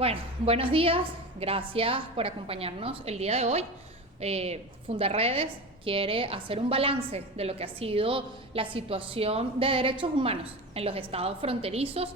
Bueno, buenos días, gracias por acompañarnos el día de hoy. Fundarredes quiere hacer un balance de lo que ha sido la situación de derechos humanos en los estados fronterizos,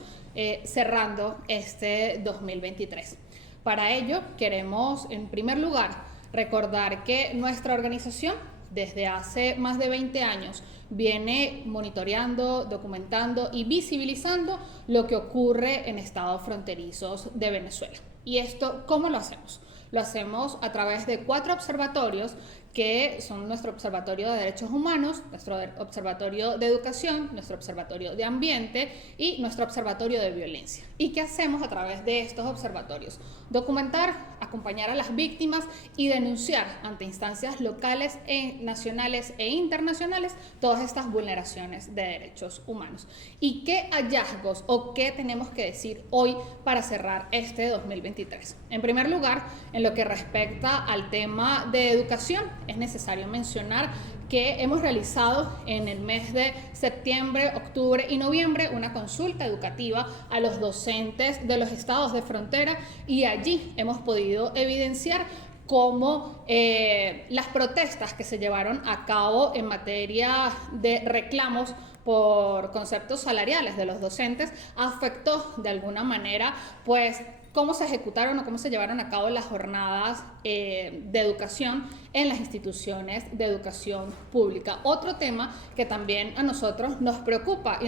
cerrando este 2023. Para ello, queremos, en primer lugar, recordar que nuestra organización, desde hace más de 20 años, viene monitoreando, documentando y visibilizando lo que ocurre en estados fronterizos de Venezuela. ¿Y esto cómo lo hacemos? Lo hacemos a través de 4 observatorios que son nuestro Observatorio de Derechos Humanos, nuestro Observatorio de Educación, nuestro Observatorio de Ambiente y nuestro Observatorio de Violencia. ¿Y qué hacemos a través de estos observatorios? Documentar, acompañar a las víctimas y denunciar ante instancias locales, nacionales e internacionales todas estas vulneraciones de derechos humanos. ¿Y qué hallazgos o qué tenemos que decir hoy para cerrar este 2023? En primer lugar, en lo que respecta al tema de educación, es necesario mencionar que hemos realizado en el mes de septiembre, octubre y noviembre una consulta educativa a los docentes de los estados de frontera y allí hemos podido evidenciar cómo las protestas que se llevaron a cabo en materia de reclamos por conceptos salariales de los docentes afectó de alguna manera pues cómo se ejecutaron o cómo se llevaron a cabo las jornadas de educación en las instituciones de educación pública. Otro tema que también a nosotros nos preocupa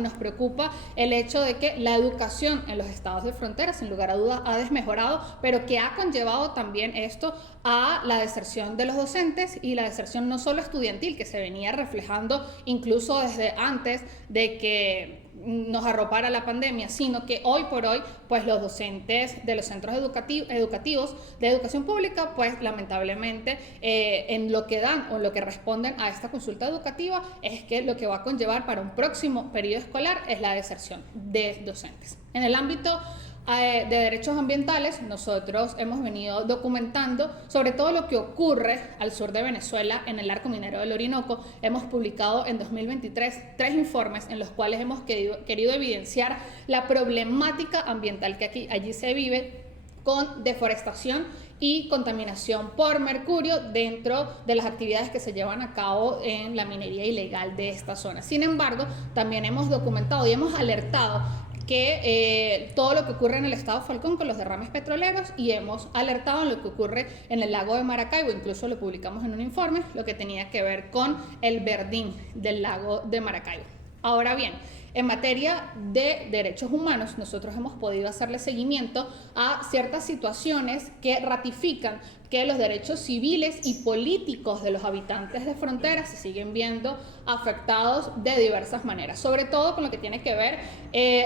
el hecho de que la educación en los estados de frontera, sin lugar a dudas, ha desmejorado, pero que ha conllevado también esto a la deserción de los docentes y la deserción no solo estudiantil, que se venía reflejando incluso desde antes de que nos arropara la pandemia, sino que hoy por hoy, pues los docentes de los centros educativos de educación pública, pues lamentablemente en lo que dan o lo que responden a esta consulta educativa es que lo que va a conllevar para un próximo periodo escolar es la deserción de docentes. En el ámbito de derechos ambientales, nosotros hemos venido documentando sobre todo lo que ocurre al sur de Venezuela en el arco minero del Orinoco. Hemos publicado en 2023 3 informes en los cuales hemos querido evidenciar la problemática ambiental que allí se vive con deforestación y contaminación por mercurio dentro de las actividades que se llevan a cabo en la minería ilegal de esta zona. Sin embargo, también hemos documentado y hemos alertado que todo lo que ocurre en el estado Falcón con los derrames petroleros y hemos alertado en lo que ocurre en el lago de Maracaibo, incluso lo publicamos en un informe, lo que tenía que ver con el verdín del lago de Maracaibo. Ahora bien, en materia de derechos humanos, nosotros hemos podido hacerle seguimiento a ciertas situaciones que ratifican que los derechos civiles y políticos de los habitantes de fronteras se siguen viendo afectados de diversas maneras, sobre todo con lo que tiene que ver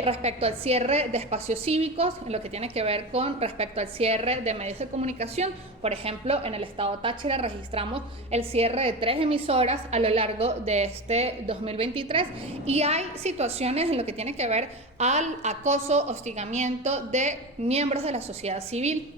respecto al cierre de espacios cívicos, en lo que tiene que ver con respecto al cierre de medios de comunicación. Por ejemplo, en el estado Táchira registramos el cierre de 3 emisoras a lo largo de este 2023 y hay situaciones en lo que tiene que ver al acoso, hostigamiento de miembros de la sociedad civil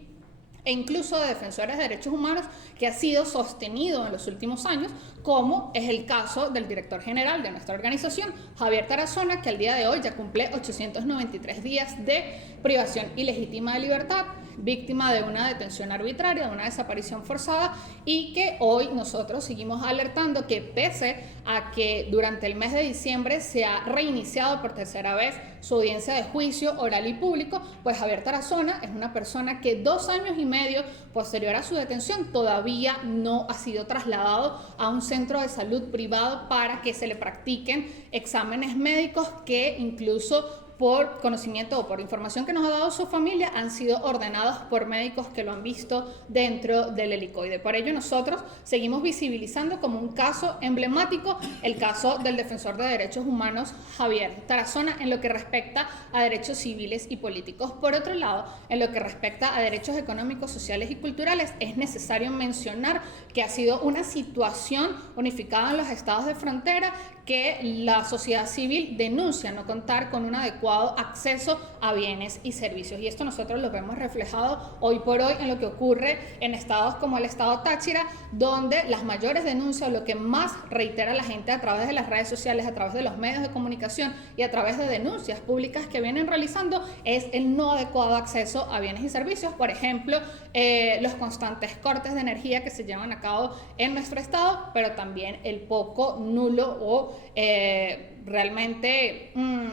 e incluso de defensores de derechos humanos que ha sido sostenido en los últimos años, como es el caso del director general de nuestra organización, Javier Tarazona, que al día de hoy ya cumple 893 días de privación ilegítima de libertad, víctima de una detención arbitraria, de una desaparición forzada, y que hoy nosotros seguimos alertando que pese a que durante el mes de diciembre se ha reiniciado por tercera vez su audiencia de juicio oral y público, pues Javier Tarazona es una persona que 2 años y medio posterior a su detención todavía no ha sido trasladado a un centro de salud privado para que se le practiquen exámenes médicos que incluso por conocimiento o por información que nos ha dado su familia, han sido ordenados por médicos que lo han visto dentro del helicoide. Por ello, nosotros seguimos visibilizando como un caso emblemático el caso del defensor de derechos humanos Javier Tarazona en lo que respecta a derechos civiles y políticos. Por otro lado, en lo que respecta a derechos económicos, sociales y culturales, es necesario mencionar que ha sido una situación unificada en los estados de frontera que la sociedad civil denuncia no contar con una adecuada adecuado acceso a bienes y servicios. Y esto nosotros lo vemos reflejado hoy por hoy en lo que ocurre en estados como el estado Táchira, donde las mayores denuncias, lo que más reitera la gente a través de las redes sociales, a través de los medios de comunicación y a través de denuncias públicas que vienen realizando, es el no adecuado acceso a bienes y servicios. Por ejemplo, los constantes cortes de energía que se llevan a cabo en nuestro estado, pero también el poco, nulo o realmente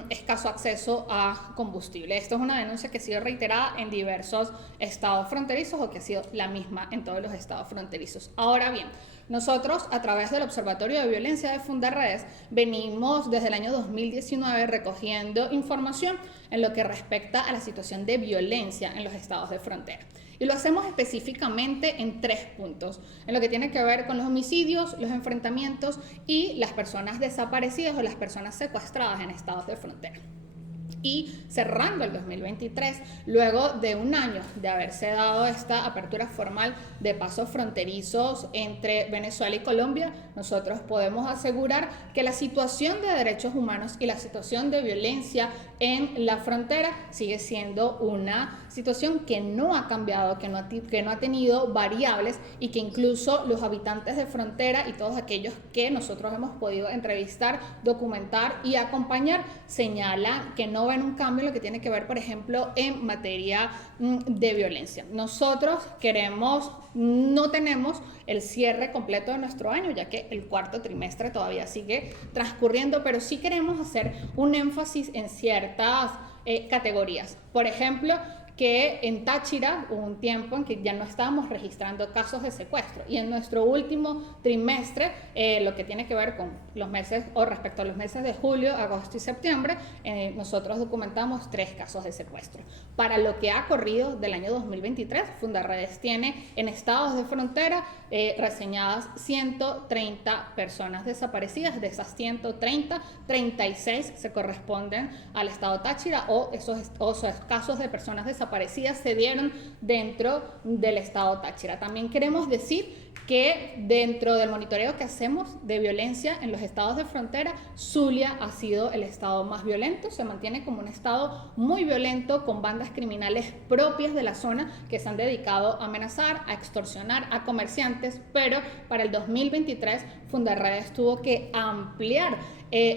escaso acceso a combustible. Esto es una denuncia que ha sido reiterada en diversos estados fronterizos, o que ha sido la misma en todos los estados fronterizos. Ahora bien, nosotros, a través del Observatorio de Violencia de Fundarredes, venimos desde el año 2019 recogiendo información en lo que respecta a la situación de violencia en los estados de frontera. Y lo hacemos específicamente en 3 puntos, en lo que tiene que ver con los homicidios, los enfrentamientos y las personas desaparecidas o las personas secuestradas en estados de frontera. Y cerrando el 2023, luego de un año de haberse dado esta apertura formal de pasos fronterizos entre Venezuela y Colombia, nosotros podemos asegurar que la situación de derechos humanos y la situación de violencia en la frontera sigue siendo una situación que no ha cambiado, que no ha tenido variables, y que incluso los habitantes de frontera y todos aquellos que nosotros hemos podido entrevistar, documentar y acompañar señalan que no ven un cambio en lo que tiene que ver, por ejemplo, en materia de violencia. Nosotros no tenemos el cierre completo de nuestro año, ya que el cuarto trimestre todavía sigue transcurriendo, pero sí queremos hacer un énfasis en ciertas categorías. Por ejemplo, que en Táchira hubo un tiempo en que ya no estábamos registrando casos de secuestro, y en nuestro último trimestre, lo que tiene que ver con los meses, o respecto a los meses de julio, agosto y septiembre, nosotros documentamos 3 casos de secuestro. Para lo que ha corrido del año 2023, Fundarredes tiene en estados de frontera reseñadas 130 personas desaparecidas. De esas 130, 36 se corresponden al estado Táchira, o esos casos de personas desaparecidas se dieron dentro del estado Táchira. También queremos decir que dentro del monitoreo que hacemos de violencia en los estados de frontera, Zulia ha sido el estado más violento, se mantiene como un estado muy violento, con bandas criminales propias de la zona que se han dedicado a amenazar, a extorsionar a comerciantes, pero para el 2023 Fundarredes tuvo que ampliar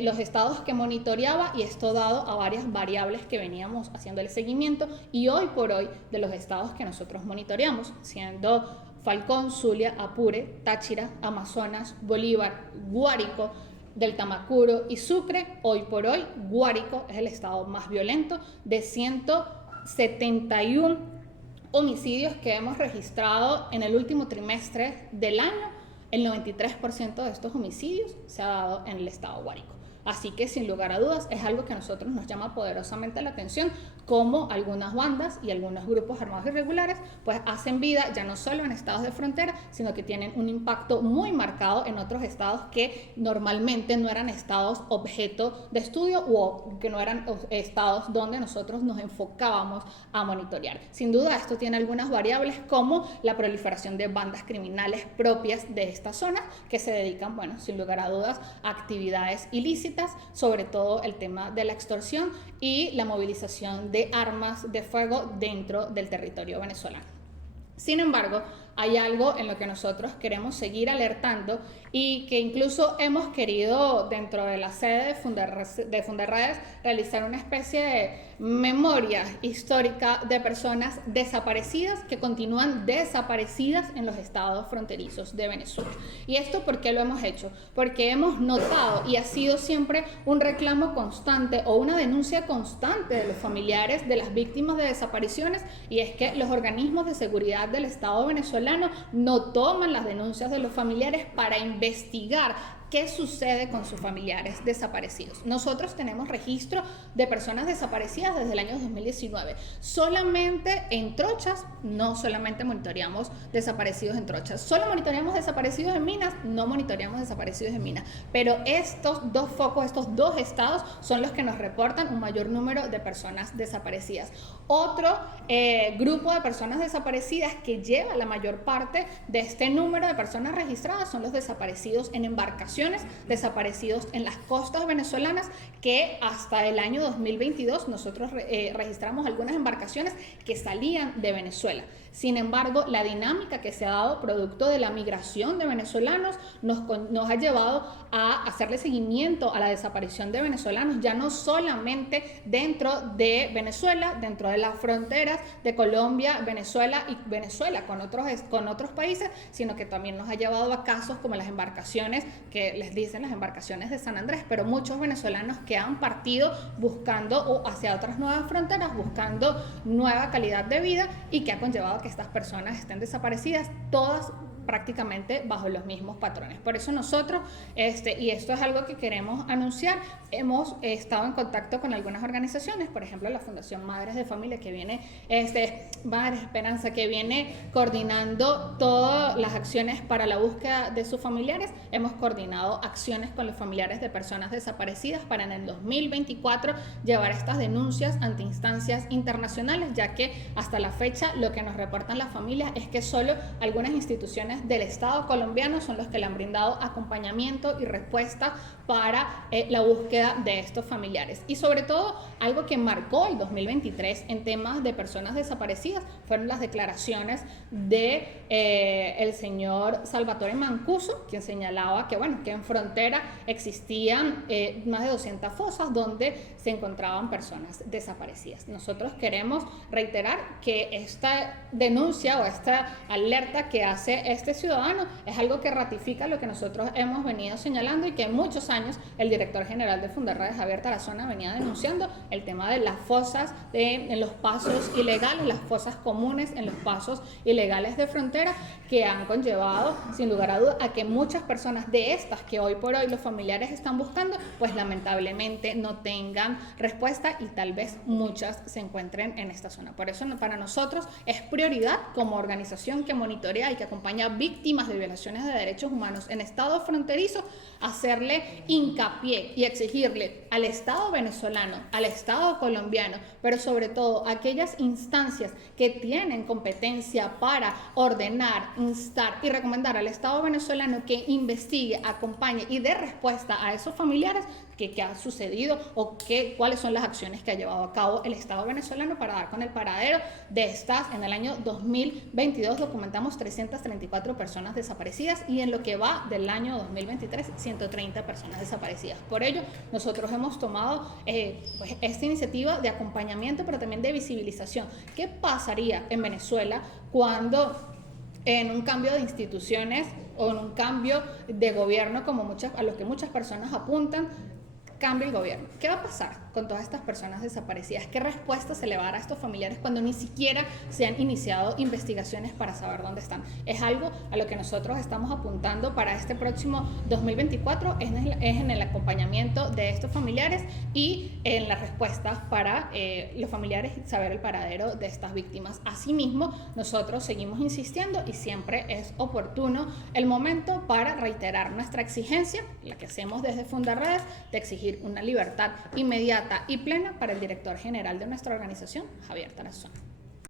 los estados que monitoreaba, y esto dado a varias variables que veníamos haciendo el seguimiento, y hoy por hoy de los estados que nosotros monitoreamos, siendo Falcón, Zulia, Apure, Táchira, Amazonas, Bolívar, Guárico, del Tamacuro y Sucre, hoy por hoy Guárico es el estado más violento. De 171 homicidios que hemos registrado en el último trimestre del año, el 93% de estos homicidios se ha dado en el estado Guárico. Así que sin lugar a dudas es algo que a nosotros nos llama poderosamente la atención, cómo algunas bandas y algunos grupos armados irregulares pues hacen vida ya no solo en estados de frontera, sino que tienen un impacto muy marcado en otros estados que normalmente no eran estados objeto de estudio, o que no eran estados donde nosotros nos enfocábamos a monitorear. Sin duda esto tiene algunas variables, como la proliferación de bandas criminales propias de esta zona, que se dedican, bueno, sin lugar a dudas, a actividades ilícitas, sobre todo el tema de la extorsión y la movilización de armas de fuego dentro del territorio venezolano. Sin embargo, hay algo en lo que nosotros queremos seguir alertando, y que incluso hemos querido dentro de la sede de Fundarredes realizar una especie de memoria histórica de personas desaparecidas que continúan desaparecidas en los estados fronterizos de Venezuela. ¿Y esto por qué lo hemos hecho? Porque hemos notado, y ha sido siempre un reclamo constante o una denuncia constante de los familiares de las víctimas de desapariciones, y es que los organismos de seguridad del Estado venezolano no toman las denuncias de los familiares para investigar qué sucede con sus familiares desaparecidos. Nosotros tenemos registro de personas desaparecidas desde el año 2019. Solamente en trochas, no solamente monitoreamos desaparecidos en trochas. Solo monitoreamos desaparecidos en minas, no monitoreamos desaparecidos en minas. Pero estos dos focos, estos dos estados son los que nos reportan un mayor número de personas desaparecidas. Otro grupo de personas desaparecidas que lleva la mayor parte de este número de personas registradas son los desaparecidos en embarcaciones embarcaciones desaparecidos en las costas venezolanas, que hasta el año 2022 nosotros registramos algunas embarcaciones que salían de Venezuela. Sin embargo, la dinámica que se ha dado producto de la migración de venezolanos nos ha llevado a hacerle seguimiento a la desaparición de venezolanos, ya no solamente dentro de Venezuela, dentro de las fronteras de Colombia, Venezuela y Venezuela con otros países, sino que también nos ha llevado a casos como las embarcaciones, que les dicen las embarcaciones de San Andrés, pero muchos venezolanos que han partido buscando o hacia otras nuevas fronteras, buscando nueva calidad de vida, y que ha conllevado que estas personas estén desaparecidas, todas prácticamente bajo los mismos patrones. Por eso nosotros, y esto es algo que queremos anunciar, hemos estado en contacto con algunas organizaciones, por ejemplo la Fundación Madres de Familia, que viene, Madres Esperanza, que viene coordinando todas las acciones para la búsqueda de sus familiares. Hemos coordinado acciones con los familiares de personas desaparecidas para en el 2024 llevar estas denuncias ante instancias internacionales, ya que hasta la fecha lo que nos reportan las familias es que solo algunas instituciones del Estado colombiano son los que le han brindado acompañamiento y respuesta para la búsqueda de estos familiares. Y sobre todo, algo que marcó el 2023 en temas de personas desaparecidas fueron las declaraciones de el señor Salvatore Mancuso, quien señalaba que, bueno, que en frontera existían más de 200 fosas donde se encontraban personas desaparecidas. Nosotros queremos reiterar que esta denuncia o esta alerta que hace este ciudadano es algo que ratifica lo que nosotros hemos venido señalando, y que en muchos años el director general de Fundarredes, Javier Tarazona, venía denunciando el tema de las fosas en los pasos ilegales, las fosas comunes en los pasos ilegales de frontera, que han conllevado sin lugar a dudas a que muchas personas de estas que hoy por hoy los familiares están buscando, pues lamentablemente no tengan respuesta, y tal vez muchas se encuentren en esta zona. Por eso para nosotros es prioridad, como organización que monitorea y que acompaña víctimas de violaciones de derechos humanos en estado fronterizo, hacerle hincapié y exigirle al Estado venezolano, al Estado colombiano, pero sobre todo a aquellas instancias que tienen competencia para ordenar, instar y recomendar al Estado venezolano que investigue, acompañe y dé respuesta a esos familiares qué ha sucedido o cuáles son las acciones que ha llevado a cabo el Estado venezolano para dar con el paradero de estas. En el año 2022 documentamos 334 personas desaparecidas, y en lo que va del año 2023, 130 personas desaparecidas. Por ello, nosotros hemos tomado pues, esta iniciativa de acompañamiento, pero también de visibilización. ¿Qué pasaría en Venezuela cuando en un cambio de instituciones o en un cambio de gobierno, a los que muchas personas apuntan, cambie el gobierno? ¿Qué va a pasar con todas estas personas desaparecidas? ¿Qué respuesta se le va a dar a estos familiares cuando ni siquiera se han iniciado investigaciones para saber dónde están? Es algo a lo que nosotros estamos apuntando para este próximo 2024, es en el acompañamiento de estos familiares y en las respuestas para los familiares saber el paradero de estas víctimas. Asimismo, nosotros seguimos insistiendo, y siempre es oportuno el momento para reiterar nuestra exigencia, la que hacemos desde Fundarredes, de exigir una libertad inmediata y plena para el director general de nuestra organización, Javier Tarazona.